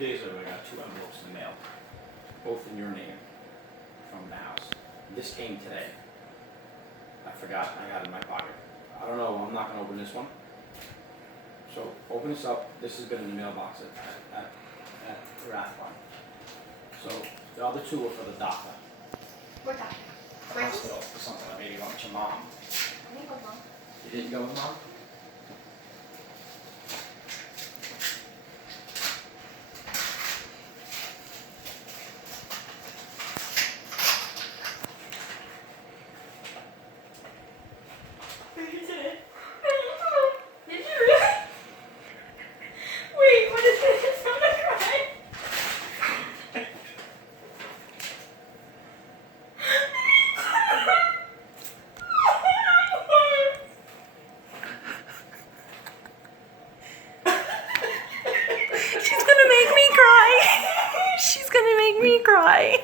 days ago, I got 2 envelopes in the mail, both in your name, from the house. This came today. I forgot, I got it in my pocket. I don't know, I'm not gonna open this one. So, open this up, this has been in the mailbox at Rathbun. So, the other 2 are for the doctor. What doctor? Hospital, or something, like maybe going with your mom. I think I'm wrong. You didn't go with mom? You did it. Did you really? Wait, what is this? I'm gonna cry. She's gonna make me cry. She's gonna make me cry.